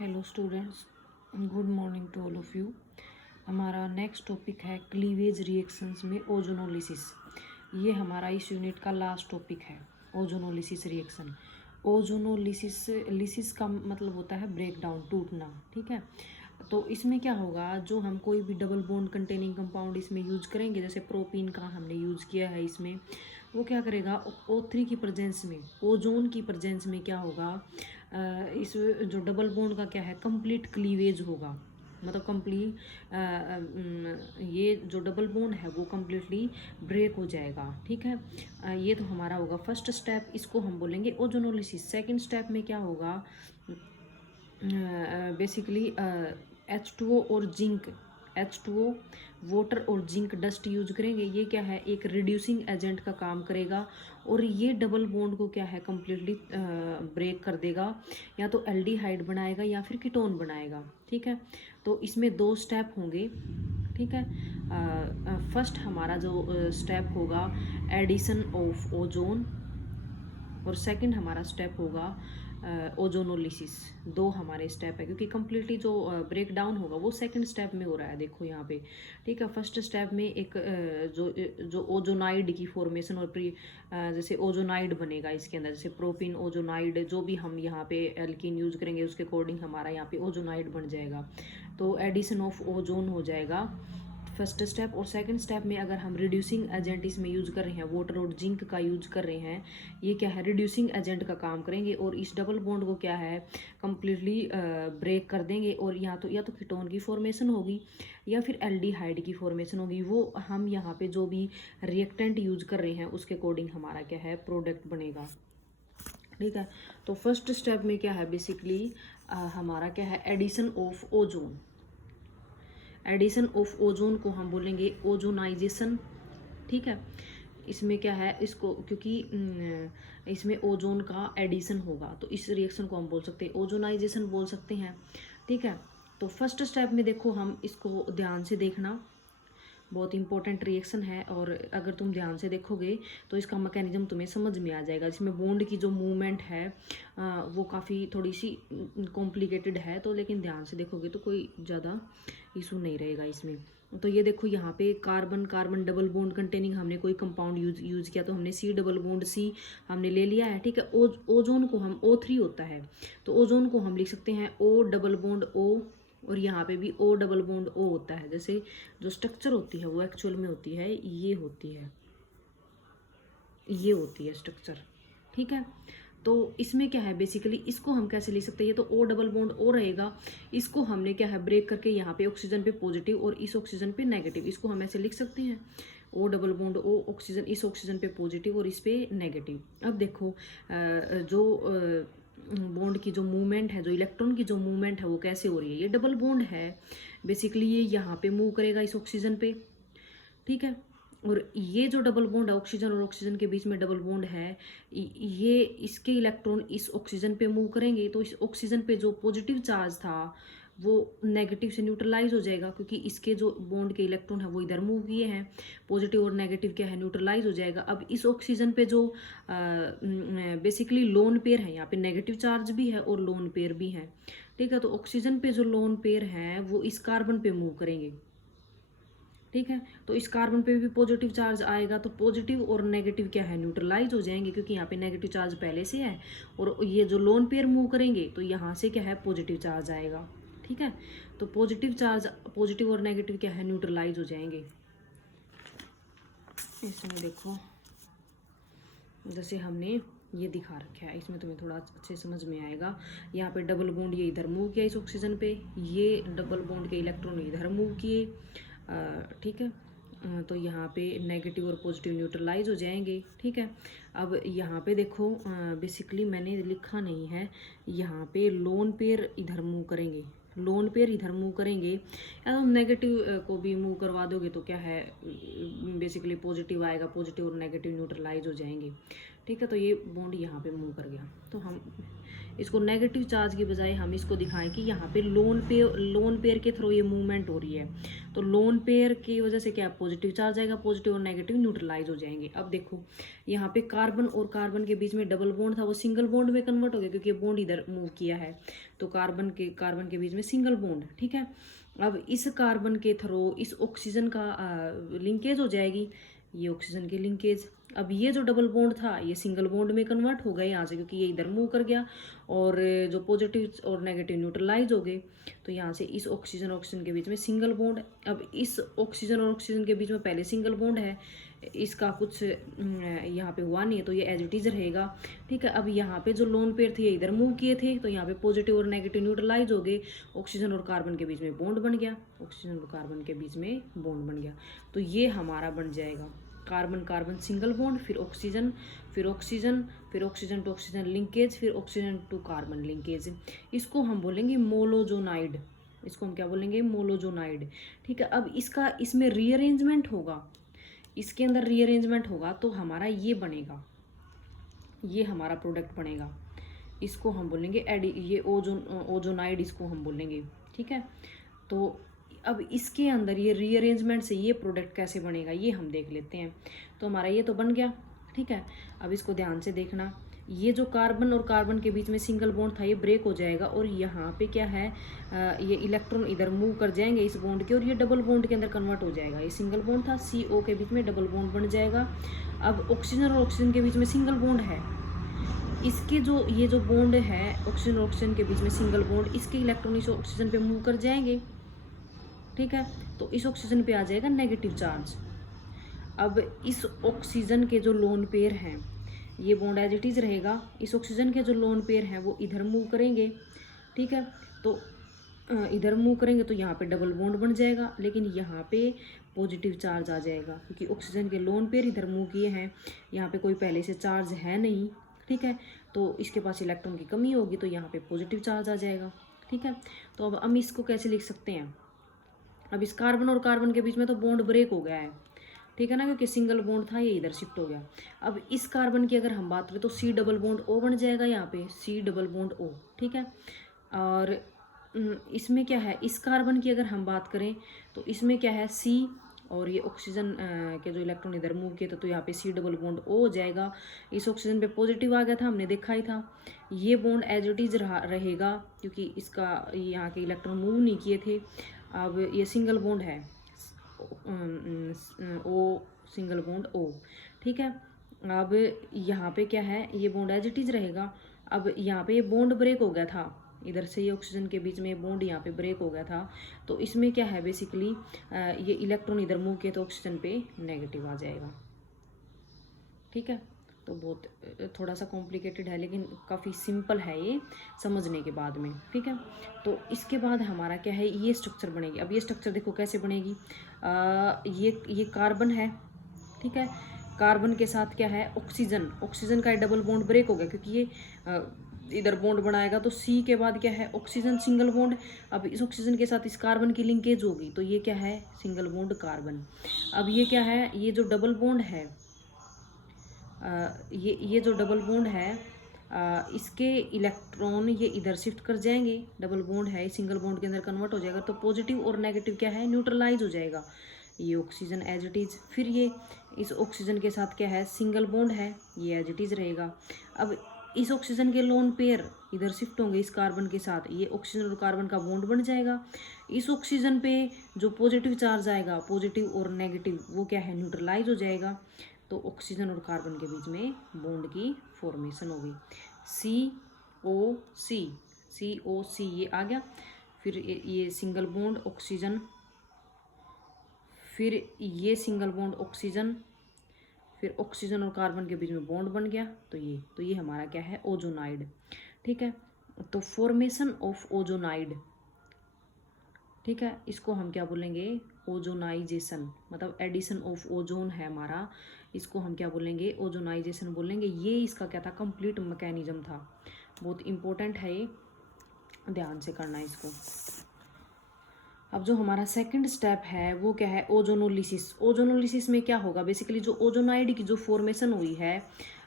Hello students, good morning to all of you. हमारा next topic है cleavage reactions में ozonolysis. ये हमारा इस यूनिट का लास्ट टॉपिक है, ओजोनोलिसिस रिएक्शन। लिसिस का मतलब होता है ब्रेक डाउन, टूटना। ठीक है, तो इसमें क्या होगा, जो हम कोई भी डबल बॉन्ड कंटेनिंग कंपाउंड इसमें यूज करेंगे, जैसे प्रोपीन का हमने यूज किया है इसमें, वो क्या करेगा, O3 की प्रेजेंस में, ओजोन की प्रेजेंस में क्या होगा, इस जो डबल बॉन्ड का क्या है, कंप्लीट क्लीवेज होगा। मतलब कंप्लीट ये जो डबल बॉन्ड है वो कम्प्लीटली ब्रेक हो जाएगा। ठीक है, ये तो हमारा होगा फर्स्ट स्टेप, इसको हम बोलेंगे ओजोनोलिसिस। सेकंड स्टेप में क्या होगा, बेसिकली H2O और जिंक, H2O वाटर और जिंक डस्ट यूज करेंगे। ये क्या है, एक रिड्यूसिंग एजेंट का काम करेगा और ये डबल बॉन्ड को क्या है, कम्प्लीटली ब्रेक कर देगा। या तो एल्डिहाइड बनाएगा या फिर कीटोन बनाएगा। ठीक है, तो इसमें दो स्टेप होंगे। ठीक है, फर्स्ट हमारा जो स्टेप होगा एडिशन ऑफ ओजोन, और सेकंड हमारा स्टेप होगा ओजोनोलिसिस। दो हमारे स्टेप है, क्योंकि कम्प्लीटली जो ब्रेक डाउन होगा वो सेकंड स्टेप में हो रहा है, देखो यहाँ पे। ठीक है, फर्स्ट स्टेप में एक जो ओजोनाइड की फॉर्मेशन और जैसे ओजोनाइड बनेगा इसके अंदर, जैसे प्रोपीन ओजोनाइड, जो भी हम यहाँ पे एल्कीन यूज करेंगे उसके अकॉर्डिंग हमारा यहाँ पे ओजोनाइड बन जाएगा। तो एडिशन ऑफ ओजोन हो जाएगा फर्स्ट स्टेप। और सेकंड स्टेप में अगर हम रिड्यूसिंग एजेंट इसमें यूज कर रहे हैं, वाटर और जिंक का यूज कर रहे हैं, ये क्या है, रिड्यूसिंग एजेंट का काम करेंगे और इस डबल बॉन्ड को क्या है, कम्प्लीटली ब्रेक कर देंगे। और या तो कीटोन की फॉर्मेशन होगी या फिर एल्डिहाइड की फॉर्मेशन होगी। वो हम यहाँ पे जो भी रिएक्टेंट यूज कर रहे हैं उसके अकॉर्डिंग हमारा क्या है, प्रोडक्ट बनेगा। ठीक है, तो फर्स्ट स्टेप में क्या है, बेसिकली हमारा क्या है, addition of ozone. Addition of ozone को हम बोलेंगे ओजोनाइजेशन। ठीक है, इसमें क्या है, इसको क्योंकि इसमें ओजोन का एडिशन होगा तो इस रिएक्शन को हम बोल सकते हैं ओजोनाइजेशन बोल सकते हैं। ठीक है, तो फर्स्ट स्टेप में देखो, हम इसको ध्यान से देखना, बहुत इंपॉर्टेंट रिएक्शन है। और अगर तुम ध्यान से देखोगे तो इसका मैकेनिज्म तुम्हें समझ में आ जाएगा। इसमें बॉन्ड की जो मूवमेंट है वो काफ़ी थोड़ी सी कॉम्प्लिकेटेड है, तो लेकिन ध्यान से देखोगे तो कोई ज़्यादा इशू नहीं रहेगा इसमें। तो ये देखो, यहाँ पे carbon carbon double bond containing हमने कोई कंपाउंड यूज किया, तो हमने C डबल बॉन्ड C हमने ले लिया है। ठीक है, ओजोन को हम O3 होता है, तो ओजोन को हम लिख सकते हैं O डबल बॉन्ड O, और यहाँ पे भी O डबल बॉन्ड O होता है। जैसे जो स्ट्रक्चर होती है वो एक्चुअल में होती है, ये होती है स्ट्रक्चर। ठीक है, तो इसमें क्या है, बेसिकली इसको हम कैसे लिख सकते हैं, ये तो O डबल बॉन्ड O रहेगा, इसको हमने क्या है, ब्रेक करके यहाँ पे ऑक्सीजन पे पॉजिटिव और इस ऑक्सीजन पे नेगेटिव, इसको हम ऐसे लिख सकते हैं O double bond O, oxygen, इस ऑक्सीजन पे पॉजिटिव और इस पे नेगेटिव। अब देखो जो बॉन्ड की जो मूवमेंट है, जो इलेक्ट्रॉन की जो मूवमेंट है वो कैसे हो रही है, ये डबल बॉन्ड है, बेसिकली ये यहाँ पे मूव करेगा इस ऑक्सीजन पे। ठीक है, और ये जो डबल बॉन्ड है, ऑक्सीजन और ऑक्सीजन के बीच में डबल बॉन्ड है, ये इसके इलेक्ट्रॉन इस ऑक्सीजन पे मूव करेंगे, तो इस ऑक्सीजन पे जो पॉजिटिव चार्ज था वो नेगेटिव से न्यूट्रलाइज हो जाएगा, क्योंकि इसके जो बॉन्ड के इलेक्ट्रॉन है वो इधर मूव किए हैं, पॉजिटिव और नेगेटिव क्या है, न्यूट्रलाइज हो जाएगा। अब इस ऑक्सीजन पे जो बेसिकली लोन पेयर है, यहाँ पे नेगेटिव चार्ज भी है और लोन पेयर भी है। ठीक है, तो ऑक्सीजन पे जो लोन पेयर है वो इस कार्बन पे मूव करेंगे। ठीक है, तो इस कार्बन पे भी पॉजिटिव चार्ज आएगा, तो पॉजिटिव और नेगेटिव क्या है, न्यूट्रलाइज हो जाएंगे, क्योंकि यहाँ पे नेगेटिव चार्ज पहले से है। और ये जो लोन पेयर मूव करेंगे तो यहाँ से क्या है, पॉजिटिव चार्ज आएगा। ठीक है, तो पॉजिटिव चार्ज, पॉजिटिव और नेगेटिव क्या है, न्यूट्रलाइज हो जाएंगे। इसमें देखो, जैसे हमने ये दिखा रखा है, इसमें तुम्हें थोड़ा अच्छे समझ में आएगा। यहाँ पे डबल बॉन्ड ये इधर मूव किया इस ऑक्सीजन पे, ये डबल बॉन्ड के इलेक्ट्रॉन इधर मूव किए। ठीक है, तो यहाँ पे नेगेटिव और पॉजिटिव न्यूट्रलाइज हो जाएंगे। ठीक है, अब यहाँ पे देखो, बेसिकली मैंने लिखा नहीं है, यहाँ पे लोन पेयर इधर मूव करेंगे, लोन पेयर इधर मूव करेंगे, या तो नेगेटिव को भी मूव करवा दोगे तो क्या है, बेसिकली पॉजिटिव आएगा, पॉजिटिव और नेगेटिव न्यूट्रलाइज हो जाएंगे। ठीक है। तो ये बॉन्ड यहाँ पे मूव कर गया, तो हम इसको नेगेटिव चार्ज की बजाय हम इसको दिखाएं कि यहाँ पे लोन पेयर के थ्रू ये मूवमेंट हो रही है। तो लोन पेयर की वजह से क्या पॉजिटिव चार्ज आएगा, पॉजिटिव और नेगेटिव न्यूट्रलाइज हो जाएंगे। अब देखो यहाँ पे कार्बन और कार्बन के बीच में डबल बॉन्ड था, वो सिंगल बॉन्ड में कन्वर्ट हो गया क्योंकि बॉन्ड इधर मूव किया है। तो कार्बन के बीच में सिंगल बॉन्ड, ठीक है। अब इस कार्बन के थ्रू इस ऑक्सीजन का लिंकेज हो जाएगी, ये ऑक्सीजन की लिंकेज। अब ये जो डबल बॉन्ड था ये सिंगल बॉन्ड में कन्वर्ट हो गया यहाँ से, क्योंकि ये इधर मूव कर गया और जो पॉजिटिव और नेगेटिव न्यूट्रलाइज हो गए। तो यहाँ से इस ऑक्सीजन के बीच में सिंगल बॉन्ड। अब इस ऑक्सीजन और ऑक्सीजन के बीच में पहले सिंगल बॉन्ड है, इसका कुछ यहाँ पे हुआ नहीं है, तो ये एज इट इज रहेगा, ठीक है। अब यहाँ पे जो लोन पेयर थे ये इधर मूव किए थे, तो यहाँ पे पॉजिटिव और नेगेटिव न्यूट्रलाइज हो गए, ऑक्सीजन और कार्बन के बीच में बॉन्ड बन गया, ऑक्सीजन और कार्बन के बीच में बॉन्ड बन गया। तो ये हमारा बन जाएगा कार्बन कार्बन सिंगल बॉन्ड, फिर ऑक्सीजन, फिर ऑक्सीजन, फिर ऑक्सीजन टू ऑक्सीजन लिंकेज, फिर ऑक्सीजन टू कार्बन लिंकेज। इसको हम बोलेंगे मोलोजोनाइड, इसको हम क्या बोलेंगे, मोलोजोनाइड, ठीक है। अब इसमें रीअरेंजमेंट होगा, इसके अंदर रीअरेंजमेंट होगा तो हमारा ये बनेगा, ये हमारा प्रोडक्ट बनेगा। इसको हम बोलेंगे ये ओजोनाइड इसको हम बोलेंगे, ठीक है। तो अब इसके अंदर ये रीअरेंजमेंट से ये प्रोडक्ट कैसे बनेगा ये हम देख लेते हैं। तो हमारा ये तो बन गया, ठीक है। अब इसको ध्यान से देखना, ये जो कार्बन और कार्बन के बीच में सिंगल बॉन्ड था ये ब्रेक हो जाएगा और यहाँ पे क्या है, ये इलेक्ट्रॉन इधर मूव कर जाएंगे इस बॉन्ड के और ये डबल बॉन्ड के अंदर कन्वर्ट हो जाएगा। ये सिंगल बॉन्ड था, CO के बीच में डबल बॉन्ड बन जाएगा। अब ऑक्सीजन और ऑक्सीजन के बीच में सिंगल बॉन्ड है, इसके ये जो बॉन्ड है ऑक्सीजन और ऑक्सीजन के बीच में सिंगल बॉन्ड, इसके इलेक्ट्रॉन इस ऑक्सीजन पे मूव कर जाएंगे, ठीक है। तो इस ऑक्सीजन पे आ जाएगा नेगेटिव चार्ज। अब इस ऑक्सीजन के जो लोन पेयर हैं ये बॉन्ड एज इट इज रहेगा, इस ऑक्सीजन के जो लोन पेयर हैं वो इधर मूव करेंगे, ठीक है। तो इधर मूव करेंगे तो यहाँ पे डबल बॉन्ड बन जाएगा, लेकिन यहाँ पे पॉजिटिव चार्ज आ जाएगा क्योंकि ऑक्सीजन के लोन पेयर इधर मूव किए हैं, यहाँ पे कोई पहले से चार्ज है नहीं, ठीक है। तो इसके पास इलेक्ट्रॉन की कमी होगी तो यहाँ पे पॉजिटिव चार्ज आ जाएगा, ठीक है। तो अब हम इसको कैसे लिख सकते हैं, अब इस कार्बन और कार्बन के बीच में तो बॉन्ड ब्रेक हो गया है, ठीक है ना, क्योंकि सिंगल बॉन्ड था ये इधर शिफ्ट हो गया। अब इस कार्बन की अगर हम बात करें तो C डबल बॉन्ड O बन जाएगा, यहाँ पे C डबल बॉन्ड O, ठीक है। और इसमें क्या है, इस कार्बन की अगर हम बात करें तो इसमें क्या है C और ये ऑक्सीजन के जो इलेक्ट्रॉन इधर मूव किए तो यहाँ पे C डबल बॉन्ड O हो जाएगा। इस ऑक्सीजन पे पॉजिटिव आ गया था, हमने देखा ही था। ये बॉन्ड एज इट इज रहेगा क्योंकि इसका यहाँ के इलेक्ट्रॉन मूव नहीं किए थे। अब ये सिंगल बॉन्ड है O, सिंगल बॉन्ड O, ठीक है। अब यहाँ पे क्या है, ये बॉन्ड एज इट इज रहेगा। अब यहाँ पे ये बॉन्ड ब्रेक हो गया था, इधर से ये ऑक्सीजन के बीच में बॉन्ड यहाँ पे ब्रेक हो गया था, तो इसमें क्या है बेसिकली ये इलेक्ट्रॉन इधर मूव किए तो ऑक्सीजन पे नेगेटिव आ जाएगा, ठीक है। तो बहुत थोड़ा सा कॉम्प्लिकेटेड है लेकिन काफ़ी सिंपल है ये समझने के बाद में, ठीक है। तो इसके बाद हमारा क्या है, ये स्ट्रक्चर बनेगी। अब ये स्ट्रक्चर देखो कैसे बनेगी, ये कार्बन है, ठीक है। कार्बन के साथ क्या है ऑक्सीजन, ऑक्सीजन का डबल बॉन्ड ब्रेक हो गया क्योंकि ये इधर बॉन्ड बनाएगा, तो C के बाद क्या है ऑक्सीजन सिंगल बॉन्ड। अब इस ऑक्सीजन के साथ इस कार्बन की लिंकेज होगी तो ये क्या है सिंगल बॉन्ड कार्बन। अब ये क्या है, ये जो डबल बॉन्ड है ये जो डबल बॉन्ड है इसके इलेक्ट्रॉन ये इधर शिफ्ट कर जाएंगे, डबल बॉन्ड है सिंगल बॉन्ड के अंदर कन्वर्ट हो जाएगा, तो पॉजिटिव और नेगेटिव क्या है न्यूट्रलाइज हो जाएगा, ये ऑक्सीजन एज इट इज। फिर ये इस ऑक्सीजन के साथ क्या है सिंगल बॉन्ड है, ये एज इट इज रहेगा। अब इस ऑक्सीजन के लोन पेयर इधर शिफ्ट होंगे इस कार्बन के साथ, ये ऑक्सीजन और कार्बन का बॉन्ड बन जाएगा। इस ऑक्सीजन पे जो पॉजिटिव चार्ज आएगा, पॉजिटिव और नेगेटिव, वो क्या है न्यूट्रलाइज हो जाएगा, तो ऑक्सीजन और कार्बन के बीच में बॉन्ड की फॉर्मेशन होगी, COC ये आ गया। फिर ये सिंगल बॉन्ड ऑक्सीजन, फिर ये सिंगल बॉन्ड ऑक्सीजन, फिर ऑक्सीजन और कार्बन के बीच में बॉन्ड बन गया, तो ये हमारा क्या है ओजोनाइड, ठीक है। तो फॉर्मेशन ऑफ ओजोनाइड, ठीक है, इसको हम क्या बोलेंगे ओजोनाइजेशन, मतलब एडिशन ऑफ ओजोन है हमारा, इसको हम क्या बोलेंगे ओजोनाइजेशन बोलेंगे। ये इसका क्या था कंप्लीट मैकेनिज्म था, बहुत इंपॉर्टेंट है ये, ध्यान से करना इसको। अब जो हमारा सेकंड स्टेप है वो क्या है ओजोनोलिसिस। ओजोनोलिसिस में क्या होगा बेसिकली जो ओजोनाइड की जो फॉर्मेशन हुई है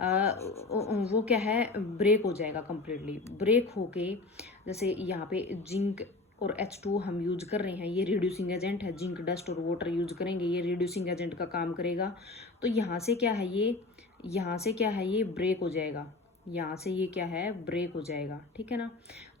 वो क्या है, ब्रेक हो जाएगा कम्प्लीटली। ब्रेक होके जैसे यहाँ पे जिंक और H2O हम यूज कर रहे हैं, ये रिड्यूसिंग एजेंट है, जिंक डस्ट और वाटर यूज करेंगे, ये रिड्यूसिंग एजेंट का काम करेगा। तो यहाँ से क्या है ये, यहाँ से क्या है ये ब्रेक हो जाएगा, यहाँ से ये क्या है ब्रेक हो जाएगा, ठीक है ना।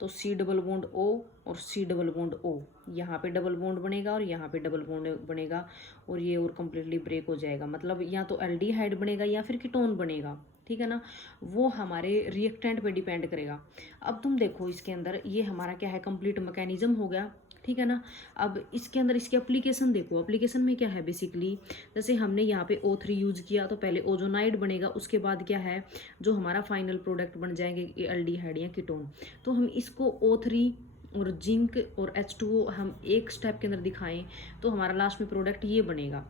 तो C डबल बॉन्ड O और C डबल बॉन्ड O, यहाँ पे डबल बॉन्ड बनेगा और यहाँ पे डबल बॉन्ड बनेगा, और ये और कम्प्लीटली ब्रेक हो जाएगा। मतलब या तो एल्डिहाइड बनेगा या फिर कीटोन बनेगा, ठीक है ना। वो हमारे रिएक्टेंट पे डिपेंड करेगा। अब तुम देखो इसके अंदर ये हमारा क्या है, कंप्लीट मैकेनिज्म हो गया, ठीक है ना। अब इसके अंदर इसकी एप्लीकेशन देखो, एप्लीकेशन में क्या है बेसिकली, जैसे हमने यहाँ पे O3 यूज किया तो पहले ओजोनाइड बनेगा, उसके बाद क्या है जो हमारा फाइनल प्रोडक्ट बन जाएंगे एल्डिहाइड या कीटोन। तो हम इसको O3 और जिंक और H2O हम एक स्टेप के अंदर दिखाएं तो हमारा लास्ट में प्रोडक्ट ये बनेगा।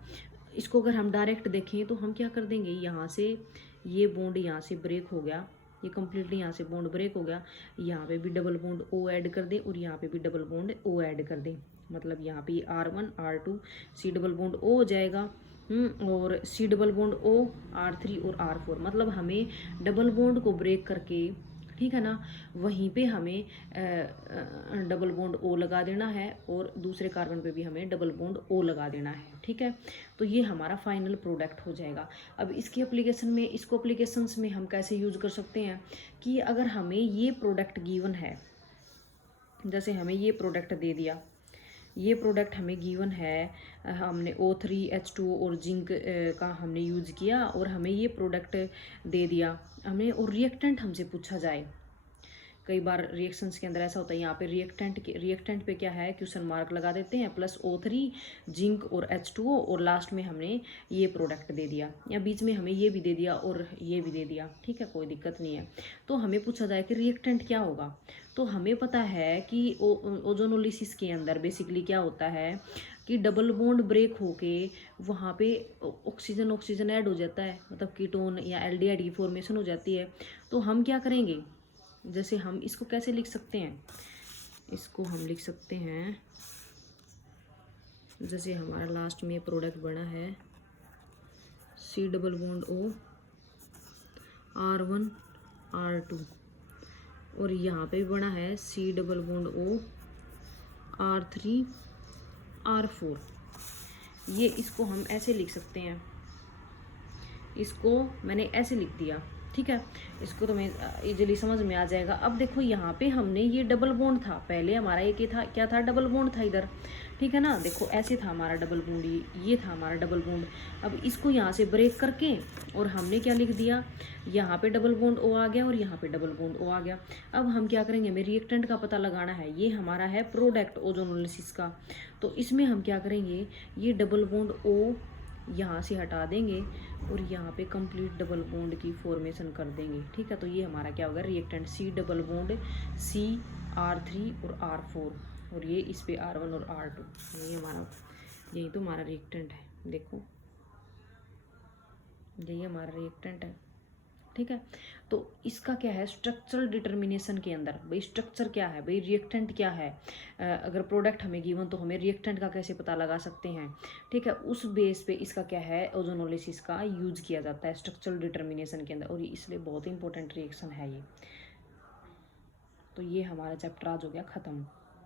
इसको अगर हम डायरेक्ट देखें तो हम क्या कर देंगे, यहाँ से ये बॉन्ड यहाँ से ब्रेक हो गया, ये कम्प्लीटली यहाँ से बॉन्ड ब्रेक हो गया, यहाँ पे भी डबल बॉन्ड O ऐड कर दें और यहाँ पे भी डबल बॉन्ड O ऐड कर दें। मतलब यहाँ पे R1 R2 C double bond O हो जाएगा, और C double bond O R3 और R4। मतलब हमें डबल बॉन्ड को ब्रेक करके, ठीक है ना, वहीं पे हमें डबल बॉन्ड O लगा देना है और दूसरे कार्बन पे भी हमें डबल बॉन्ड O लगा देना है, ठीक है। तो ये हमारा फाइनल प्रोडक्ट हो जाएगा। अब इसकी एप्लीकेशन में, इसको एप्लीकेशंस में हम कैसे यूज कर सकते हैं कि अगर हमें ये प्रोडक्ट गिवन है, जैसे हमें ये प्रोडक्ट दे दिया, ये प्रोडक्ट हमें गिवन है, हमने O3 H2O और जिंक का हमने यूज किया और हमें ये प्रोडक्ट दे दिया हमें, और रिएक्टेंट हमसे पूछा जाए। कई बार रिएक्शंस के अंदर ऐसा होता है, यहाँ पे रिएक्टेंट पे क्या है क्वेश्चन मार्क लगा देते हैं, प्लस O3 जिंक और H2O और लास्ट में हमने ये प्रोडक्ट दे दिया, या बीच में हमें ये भी दे दिया और ये भी दे दिया, ठीक है, कोई दिक्कत नहीं है। तो हमें पूछा जाए कि रिएक्टेंट क्या होगा, तो हमें पता है कि ओजोनोलिसिस के अंदर बेसिकली क्या होता है कि डबल बॉन्ड ब्रेक होके वहाँ पे ऑक्सीजन ऐड हो जाता है, मतलब कीटोन या एल्डिहाइड की फॉर्मेशन हो जाती है। तो हम क्या करेंगे, जैसे हम इसको कैसे लिख सकते हैं, इसको हम लिख सकते हैं, जैसे हमारा लास्ट में प्रोडक्ट बना है C double bond O R1 R2, और यहाँ पे भी बना है C double bond O R3 R4। ये इसको हम ऐसे लिख सकते हैं, इसको मैंने ऐसे लिख दिया, ठीक है, इसको तो मैं इजीली समझ में आ जाएगा। अब देखो यहाँ पे हमने ये डबल बॉन्ड था, पहले हमारा ये क्या था डबल बॉन्ड था इधर, ठीक है ना। देखो ऐसे था हमारा डबल बॉन्ड, ये था हमारा डबल बॉन्ड। अब इसको यहाँ से ब्रेक करके और हमने क्या लिख दिया, यहाँ पे डबल बॉन्ड O आ गया और यहाँ पे डबल बॉन्ड O आ गया। अब हम क्या करेंगे, हमें रिएक्टेंट का पता लगाना है, ये हमारा है प्रोडक्ट ओजोनोलिसिस का। तो इसमें हम क्या करेंगे, ये डबल बॉन्ड O यहाँ से हटा देंगे और यहाँ पे कंप्लीट डबल बॉन्ड की फॉर्मेशन कर देंगे, ठीक है। तो ये हमारा क्या होगा, reactant C double bond C R3 और R4, और ये इस पे R1 और R2, यही हमारा, यही तो हमारा रिएक्टेंट है, देखो यही हमारा रिएक्टेंट है, ठीक है। तो इसका क्या है स्ट्रक्चरल डिटर्मिनेशन के अंदर, भाई स्ट्रक्चर क्या है, भाई रिएक्टेंट क्या है, अगर प्रोडक्ट हमें गिवन तो हमें रिएक्टेंट का कैसे पता लगा सकते हैं, ठीक है। उस बेस पे इसका क्या है ओजोनोलिसिस का यूज किया जाता है स्ट्रक्चरल डिटर्मिनेशन के अंदर, और इसलिए बहुत इंपॉर्टेंट रिएक्शन है ये। तो ये हमारा चैप्टर आज हो गया ख़त्म।